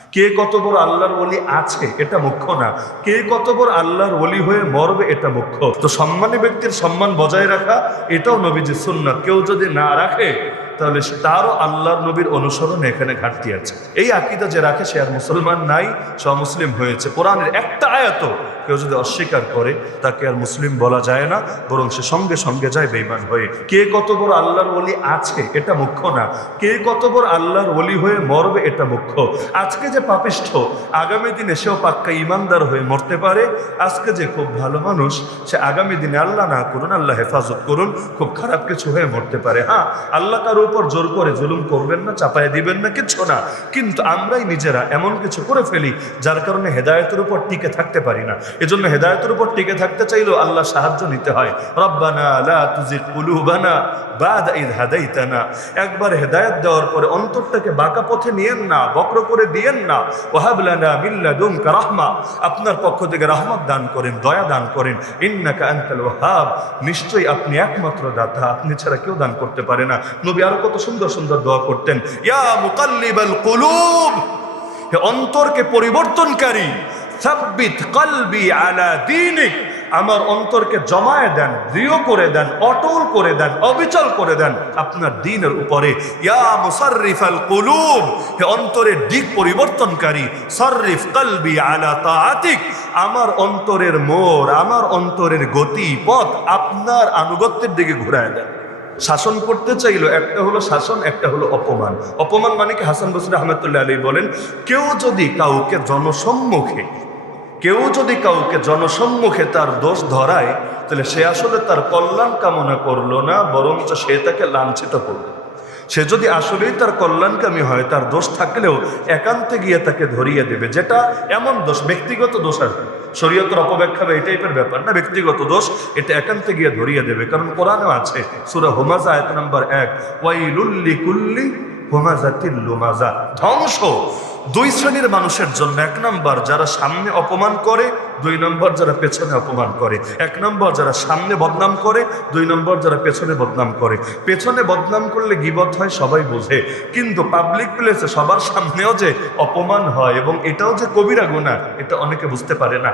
কে কত বড় আল্লাহর ওলি আছে এটা মুখ্য না, কে কত বড় আল্লাহর ওলি হয়ে মরবে এটা মুখ্য। তো সম্মানী ব্যক্তির সম্মান বজায় রাখা এটাও নবীজির সুন্নাত। কেউ যদি না রাখে তাহলে তারও আল্লাহর নবীর অনুসরণে এখানে ঘাটতি আছে। এই আকীদা যে রাখে সে আর মুসলমান নাই, সে অমুসলিম হয়েছে। কোরআনের একটা আয়াত কেউ যদি অস্বীকার করে তাকে আর মুসলিম বলা যায় না, বরং সে সঙ্গে সঙ্গে যায় বেঈমান হয়ে। কে কত বড় আল্লাহর ওলি আছে এটা মুখ্য না, কে কত বড় আল্লাহর ওলি হয়ে মরবে এটা মুখ্য। আজকে যে পাপিষ্ঠ আগামী দিনে সেও পাক্কা ইমানদার হয়ে মরতে পারে। আজকে যে খুব ভালো মানুষ সে আগামী দিনে, আল্লাহ না করুন, আল্লাহ হেফাজত করুন, খুব খারাপ কিছু হয়ে মরতে পারে। হ্যাঁ, আল্লাহ কারো উপর জোর করে জুলুম করবেন না, চাপায় দিবেন না, কিচ্ছু না। কিন্তু আমরাই নিজেরা এমন কিছু করে ফেলি যার কারণে হেদায়েতের উপর টিকে থাকতে পারি না। এজন্য হেদায়েতের উপর টিকে থাকতে চাইলেও আল্লাহ সাহায্য নিতে হয়। রব্বানা লা তুজিগ কুলুবানা বা'দা ইয হাদাইতানা। একবার হেদায়েত দেওয়ার পরে অন্তরটাকে বাঁকা পথে নিয়েন না, বক্র করে দিয়েন না। ওয়াহাব লানা মিন লাদুনকা রাহমা, আপনার পক্ষ থেকে রহমত দান করেন, দয়া দান করেন। ইন্নাকা আনতাল ওয়াহ্হাব, নিশ্চয়ই আপনি একমাত্র দাতা, আপনি ছাড়া কেউ দান করতে পারে না। নবী আরো কত সুন্দর সুন্দর দোয়া করতেন। ইয়া মুকাল্লিবাল কুলুব, হে অন্তরকে পরিবর্তনকারী, সাব্বিত কলবি আলা দীনিক, আমার অন্তরকে জমায়ে দেন, দৃঢ় করে দেন, অটল করে দেন, অবিচল করে দেন আপনার দ্বীনের উপরে। ইয়া মুসাররিফাল কুলুব, হে অন্তরের দিক পরিবর্তনকারী, সাররিফ কলবি আলা তাআতিক, আমার অন্তরের মোড়, আমার অন্তরের গতি পথ আপনার আনুগত্যের দিকে ঘুরায় দেন। শাসন করতে চাইলো, একটা হলো শাসন, একটা হলো অপমান। অপমান মানে কি? হাসান বসরি রহমতুল্লাহ আলাইহি বলেন, কেউ যদি কাউকে জনসম্মুখে তার দোষ ধরায়, তাহলে সে আসলে তার কল্যাণ কামনা করলো না, বরঞ্চ সে তাকে লাঞ্ছিত করলো। সে যদি আসলেই তার কল্যাণকামী হয়, তার দোষ থাকলেও একান্তে গিয়ে তাকে ধরিয়ে দেবে। যেটা এমন দোষ, ব্যক্তিগত দোষ আর কি, শরীয়তের অপব্যাখ্যা বা এই টাইপের ব্যাপার না, ব্যক্তিগত দোষ, এটা একান্তে গিয়ে ধরিয়ে দেবে। কারণ কোরআনেও আছে, সূরা হুমাযা আয়াত নম্বর 1, ওয়াইলুল লিকুল্লি হুমাযাতিল লুমাযা, ধ্বংস দুই শ্রেণীর মানুষের জন্য। এক নম্বর যারা সামনে অপমান করে, দুই নম্বর যারা পেছনে অপমান করে। এক নম্বর যারা সামনে বদনাম করে, দুই নম্বর যারা পেছনে বদনাম করে। পেছনে বদনাম করলে গীবত হয় সবাই বোঝে, কিন্তু পাবলিক প্লেসে সবার সামনেও যে অপমান হয় এবং এটাও যে কবিরা গুনাহ, এটা অনেকে বুঝতে পারে না।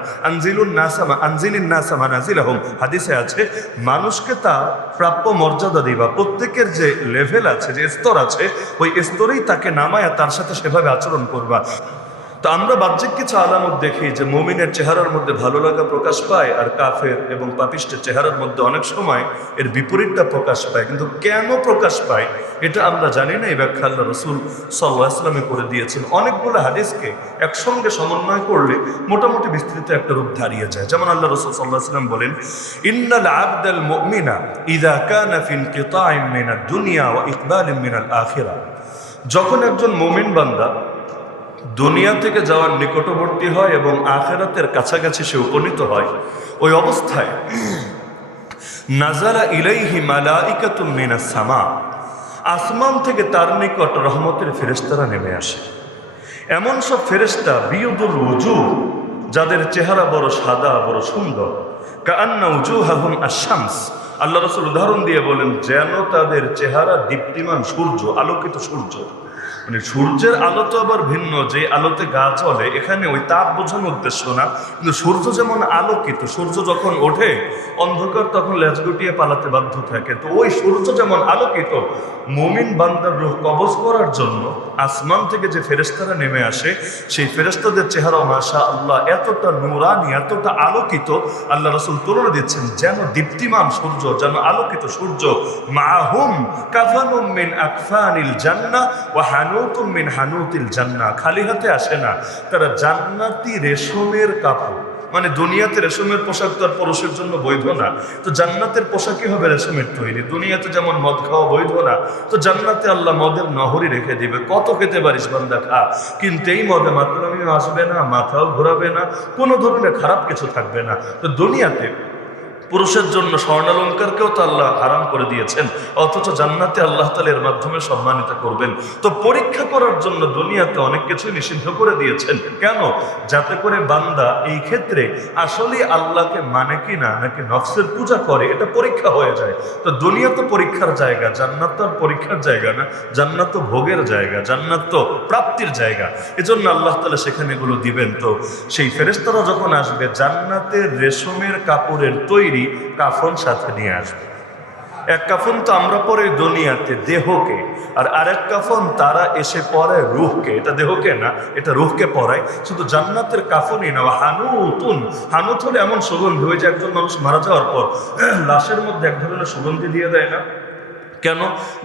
আনজিলিন নাসা মানাজিলাহুম, হাদিসে আছে, মানুষকে তার প্রাপ্য মর্যাদা দিবা। প্রত্যেকের যে লেভেল আছে, যে স্তর আছে, ওই স্তরেই তাকে নামায় তার সাথে সেভাবে আচরণ করবা। তো আমরা বাহ্যিক কিছু আলামত দেখি যে মুমিনের চেহারার মধ্যে ভালো লাগা প্রকাশ পায়, আর কাফের এবং পাপিষ্টের চেহারার মধ্যে অনেক সময় এর বিপরীতটা প্রকাশ পায়। কিন্তু কেন প্রকাশ পায় এটা আমরা জানি না। এই ব্যাখ্যা আল্লাহ রাসূল সাল্লাল্লাহু আলাইহি ওয়াসাল্লাম করে দিয়েছেন। অনেকগুলো হাদিসকে একসঙ্গে সমন্বয় করলে মোটামুটি বিস্তৃত একটা রূপ দাঁড়িয়ে যায়। যেমন আল্লাহ রাসূল সাল্লাল্লাহু আলাইহি ওয়াসাল্লাম বলেন, ইন্নাল আবদাল মুমিনা ইযা কানা ফি ইনকিতাইন মিনাদ দুনিয়া ওয়া ইকবালিন মিনাল আখিরাহ, যখন একজন মুমিন বান্দা দুনিয়া থেকে যাওয়ার নিকটবর্তী হয় এবং আখিরাতের কাছাকাছি সে উপনীত হয়, ওই অবস্থায় নাজালা ইলাইহি মালাইকাতুম মিনাস সামা, আসমান থেকে তার নিকট রহমতের ফেরেশতারা নেমে আসে। এমন সব ফেরেশতা বিয়দুল ওজুহ, যাদের চেহারা বড় সাদা, বড় সুন্দর, কাআন্না উজুহাহুম আশ-শামস, আল্লাহ রাসূল উদাহরণ দিয়ে বলেন যেন তাদের চেহারা দীপ্তিমান সূর্য, আলোকিত সূর্য। মানে সূর্যের আলো তো আবার ভিন্ন, যে আলোতে গা চলে, এখানে ওই তাপ বোঝানোর উদ্দেশ্য না। কিন্তু সূর্য যেমন আলোকিত, সূর্য যখন ওঠে অন্ধকার তখন লেজ গুটিয়ে পালাতে বাধ্য থাকে, তো ওই সূর্য যেমন আলোকিত, মুমিন বান্দার রূহ কবজ করার জন্য আসমান থেকে যে ফেরেশতারা নেমে আসে, সেই ফেরেশতাদের চেহারা মাশাআল্লাহ এতটা নূরানি, এতটা আলোকিত, আল্লাহ রাসূল তুলনা দিচ্ছেন যেন দীপ্তিমান সূর্য, যেন আলোকিত সূর্য। মাহুম কাফানুম মিন আকফানিল জান্নাহ ওয়া হানুতুম মিন হানুতিল জান্নাহ, খালি হাতে আসে না, তারা জান্নাতি রেশমের কাপড়, মানে দুনিয়াতে রেশমের পোশাক তো আর পুরুষের জন্য বৈধ না, তো জান্নাতের পোশাকই হবে রেশমের তৈরি। দুনিয়াতে যেমন মদ খাওয়া বৈধ না, তো জান্নাতে আল্লাহ মদের নহরি রেখে দিবে, কত খেতে পারিস বান্দা খা, কিন্তু এই মদে মাতলামিও আসবে না, মাথাও ঘোরাবে না, কোনো ধরনের খারাপ কিছু থাকবে না। তো দুনিয়াতে পুরুষের জন্য স্বর্ণালঙ্কারকেও তো আল্লাহ হারাম করে দিয়েছেন, অথচ জান্নাতে আল্লাহ তাআলা এর মাধ্যমে সম্মানিত করবেন। তো পরীক্ষা করার জন্য দুনিয়াতে অনেক কিছু নিষিদ্ধ করে দিয়েছেন। কেন? যাতে করে বান্দা এই ক্ষেত্রে আসলে আল্লাহকে মানে কি না, নাকি নফসের পূজা করে, এটা পরীক্ষা হয়ে যায়। তো দুনিয়া তো পরীক্ষার জায়গা, জান্নাত তো আর পরীক্ষার জায়গা না। জান্নাত তো ভোগের জায়গা, জান্নাত তো প্রাপ্তির জায়গা। এজন্য আল্লাহ তাআলা সেখানে এগুলো দিবেন। তো সেই ফেরেশতারা যখন আসবে, জান্নাতের রেশমের কাপড়ের তৈরি কাফন সাথে নিয়ে আসবে। এক কাফন তো আমরা পরে দুনিয়াতে দেহকে, আর আরেক কাফন তারা এসে পরে রূহকে। এটা দেহকে না, এটা রূহকে পরায়। শুধু জান্নাতের কাফনই না, হানুতুন, হানুত হলে এমন সুগন্ধি, ওই যে একজন মানুষ মারা যাওয়ার পর লাশের মধ্যে এক ধরনের সুগন্ধি দিয়ে দেয় না, কেন?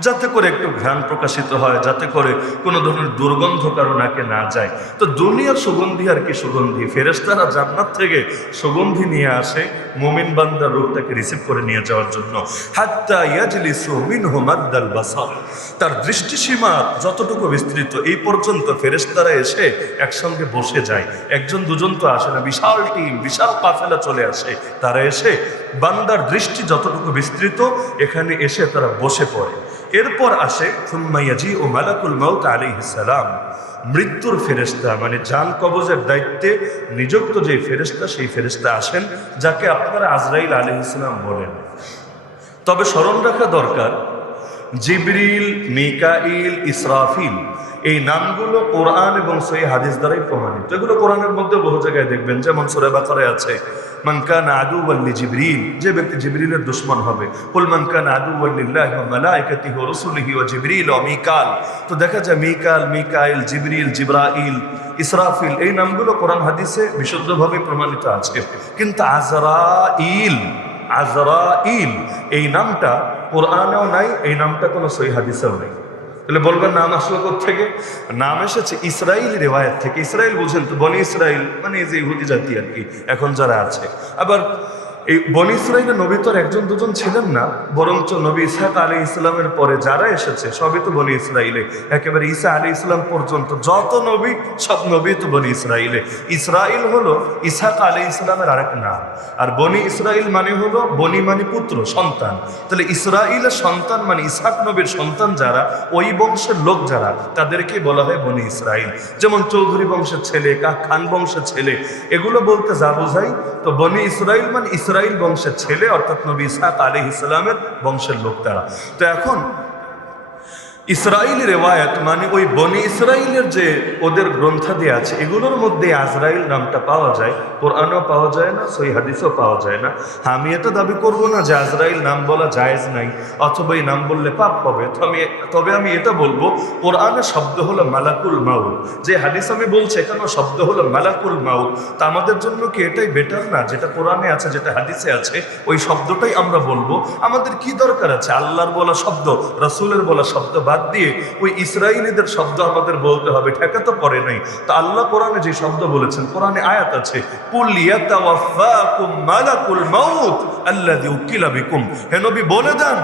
যাতে করে একটু ঘ্রাণ প্রকাশিত হয়, যাতে করে কোনো ধরনের দুর্গন্ধ কারো নাকে না যায়। তো দুনিয়ার সুগন্ধি আর কি সুগন্ধি, ফেরেশতারা জান্নাত থেকে সুগন্ধি নিয়ে আসে মুমিন বান্দার রূহটাকে রিসিভ করে নিয়ে যাওয়ার জন্য। হাত্তা ইয়াজলিসু মিনহু মাদ্দাল বাসার, তার দৃষ্টিসীমা যতটুকু বিস্তৃত এই পর্যন্ত ফেরেশতারা এসে একসঙ্গে বসে যায়। একজন দুজন তো আসে না, বিশাল টিম, বিশাল কাফেলা চলে আসে। তারা এসে বান্দার দৃষ্টি যতটুকু বিস্তৃত এখানে এসে তারা বসে পড়ে। এরপর আসে সুম্মা ইয়াজিউ মালাকুল মাউত আলাইহিস সালাম, মৃত্যুর ফেরেশতা, মানে জান কবজের দায়িত্বে নিযুক্ত যে ফেরেশতা, সেই ফেরেশতা আসেন, যাকে আপনারা আজরাইল আলাইহিস সালাম বলেন। তবে স্মরণ রাখা দরকার, জিবরিল, মিকাইল, ইসরাফিল, এই নামগুলো কোরআন এবং সহিহ হাদিস দ্বারাই প্রমাণিত। এগুলো কোরআনের মধ্যে বহু জায়গায় দেখবেন, যেমন সূরা বাকারায় আছে মান কানা আদুওয়ান লিজিবরিল, যে ব্যক্তি জিবরিলের দুশমন হবে। কুল মান কানা আদুওয়ান লিল্লাহি ওয়া মালাইকাতিহি ওয়া রাসূলিহি ওয়া জিবরিল ওয়া মিকাল। তো দেখা যায় মিকাল, মিকাইল, জিবরিল, জিবরাইল, ইসরাফিল, এই নামগুলো কোরআন হাদিসে বিশুদ্ধভাবে প্রমাণিত আছে। কিন্তু আজরাইল, আজরাইল এই নামটা কোরআনেও নাই, এই নামটা কোনো সহিহ হাদিসেও নাই। তাহলে বলবেন নাম আসলো কোত্থেকে? নাম এসেছে ইসরাইল রিওয়ায়াত থেকে। ইসরাইল বুঝেন তো, বনি ইসরাইল মানে এই যে ইহুদি জাতি আর কি এখন যারা আছে। আবার এই বনি ইসরাইলের নবী তো একজন দুজন ছিলেন না, বরঞ্চ নবী ইসহাক আলাইহিস সালামের পরে যারা এসেছে সবই তো বনি ইসরাইলে। একেবারে ঈসা আলাইহিস সালাম পর্যন্ত যত নবী, সব নবী তো বনি ইসরাইলে। ইসরাইল হলো ইসহাক আলাইহিস সালামের আরেক নাম। আর বনি ইসরাইল মানে হলো, বনি মানে পুত্র, সন্তান। তাহলে ইসরাইলের সন্তান মানে ইসহাক নবীর সন্তান যারা, ওই বংশের লোক যারা, তাদেরকে বলা হয় বনি ইসরাইল। যেমন চৌধুরী বংশের ছেলে, খান বংশের ছেলে, এগুলো বলতে যা বোঝাই। তো বনি ইসরাইল মানে ইসরাইল বংশের ছেলে, অর্থাৎ নবী ইসহাক আলাইহিস সালামের বংশের লোক তারা। তো এখন ইসরাইল রেওয়ায়াত মানে ওই বনি ইসরাইলের যে ওদের গ্রন্থাদি আছে, এগুলোর মধ্যে আজরাইল নামটা পাওয়া যায়। কোরআনও পাওয়া যায় না, সহিহ হাদিসও পাওয়া যায় না। আমি এটা দাবি করব না যে আজরাইল নাম বলা জায়েজ নাই, অথবা এই নাম বললে পাপ পাবে। তবে আমি এটা বলবো, কোরআনের শব্দ হলো মালাকুল মাউত, যে হাদিস আমি বলছি এখানেও শব্দ হলো মালাকুল মাউত। তা আমাদের জন্য কি এটাই বেটার না, যেটা কোরআনে আছে, যেটা হাদিসে আছে, ওই শব্দটাই আমরা বলবো? আমাদের কি দরকার আছে আল্লাহর বলা শব্দ, রাসূলের বলা শব্দ বাদ দিয়ে ওই ইসরাইলীদের শব্দ আমাদের বলতে হবে? ঠেকা তো পড়ে নাই। তা আল্লাহ কোরআনে যে শব্দ বলেছেন, কোরআনে আয়াত আছে, কুল ইয়াতাওয়াফাকুম মালাকুল মাউত আল্লাযী উকিলা বিকুম, হে নবী বলে দেন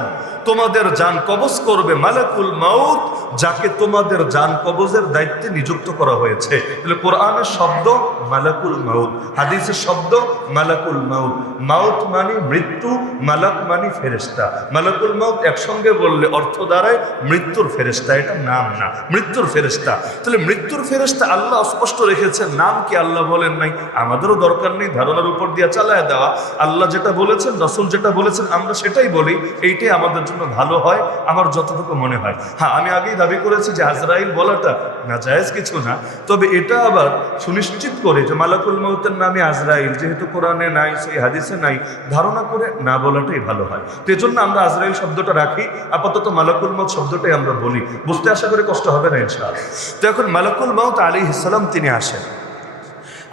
তোমাদের জান কবজ করবে মালাকুল মাউত, যাকে তোমাদের জান কবজের দায়িত্বে নিযুক্ত করা হয়েছে। তাহলে কোরআনের শব্দ মালাকুল মাউত, হাদিসের শব্দ মালাকুল মাউত। মাউত মানে মৃত্যু, মালাক মানে ফেরেশতা। মালাকুল মাউত একসঙ্গে বললে অর্থ দাঁড়ায় মৃত্যুর ফেরেশতা, এটা নাম না, মৃত্যুর ফেরেশতা। তাহলে মৃত্যুর ফেরেশতা আল্লাহ স্পষ্ট রেখেছেন, নাম কি আল্লাহ বলেন নাই? আমাদেরও দরকার নেই ধারণার উপর দিয়ে চালায় দেওয়া। আল্লাহ যেটা বলেছেন, রাসূল যেটা বলেছেন, আমরা সেটাই বলি। এইটাই আমাদের জন্য ভালো হয়, আমার যতটুকু মনে হয়। হ্যাঁ, আমি আগেই দাবি করেছি যে আজরাইল বলাটা নাজায়েজ কিছু না। তবে এটা আবার সুনিশ্চিত করে যে মালাকুল মাউতের নামে আজরাইল, যেহেতু কোরআনে নাই, সেই হাদিসে নাই, ধারণা করে না বলাটাই ভালো হয়। তো এজন্য আমরা আজরাইল শব্দটা রাখি, আপাতত মালাকুল মাউত শব্দটাই আমরা বলি। বুঝতে আশা করি কষ্ট হবে না ইনশাআল্লাহ। তো এখন মালাকুল মাউত আলাইহিস সালাম তিনি আসেন।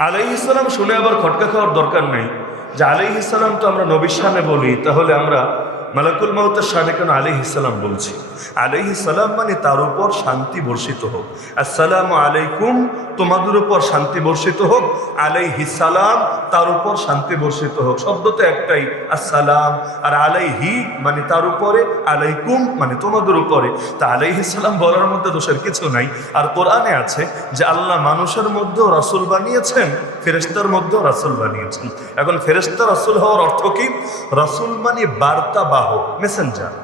আলাইহিস সালাম শুনে আবার খটকা খাওয়ার দরকার নেই যে আলাইহিস সালাম তো আমরা নবীর সামনে বলি, তাহলে আমরা মালাকুল মাউতের শানে কেন আলাইহিস সালাম বলছি? আলাইহিস সালাম মানে তার উপর শান্তি বর্ষিত হোক। আসসালামু আলাইকুম, তোমাদের উপর শান্তি বর্ষিত হোক। আলাইহিস সালাম, তার উপর শান্তি বর্ষিত হোক। শব্দ তো একটাই, আসসালাম। আর আলাইহি মানে তার উপরে, আলাইকুম মানে তোমাদের উপরে। তা আলাইহিস সালাম বলার মধ্যে দোষের কিছু নাই। আর কোরআনে আছে যে আল্লাহ মানুষের মধ্যেও রাসূল বানিয়েছেন, ফেরেশতার মধ্যেও রাসূল বানিয়েছেন। এখন ফেরেশতা রাসূল হওয়ার অর্থ কি? রাসূল মানে বার্তা বাহক, মেসেঞ্জার।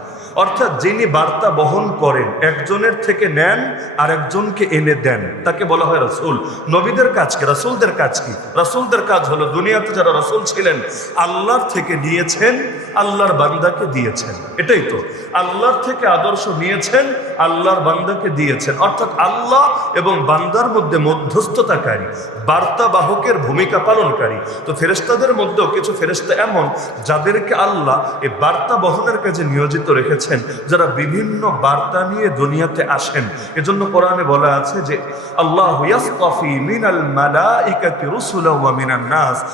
অর্থাৎ যিনি বার্তা বহন করেন, একজনের থেকে নেন আর একজনকে এনে দেন, তাকে বলা হয় রাসূল। নবীদের কাজ কি? রাসূলদের কাজ কি? রাসূলদের কাজ হলো দুনিয়াতে যারা রাসূল ছিলেন আল্লাহর থেকে নিয়েছেন, আল্লাহর বান্দাকে দিয়েছেন। এটাই তো, আল্লাহর থেকে আদর্শ নিয়েছেন, আল্লাহর বান্দাকে দিয়েছেন। অর্থাৎ আল্লাহ এবং বান্দার মধ্যে মধ্যস্থতাকারী, বার্তা বাহকের ভূমিকা পালনকারী। তো ফেরেশতাদের মধ্যেও কিছু ফেরেশতা এমন যাদেরকে আল্লাহ এই বার্তা বহনের কাজে নিয়োজিত রেখেছেন, যারা বিভিন্ন বার্তা নিয়ে দুনিয়াতে আসেন। এজন্য কোরআনে বলা আছে যে আল্লাহু ইয়াসতাফি মিনাল মালাইকাতি রুসুলান ওয়া মিনান নাস।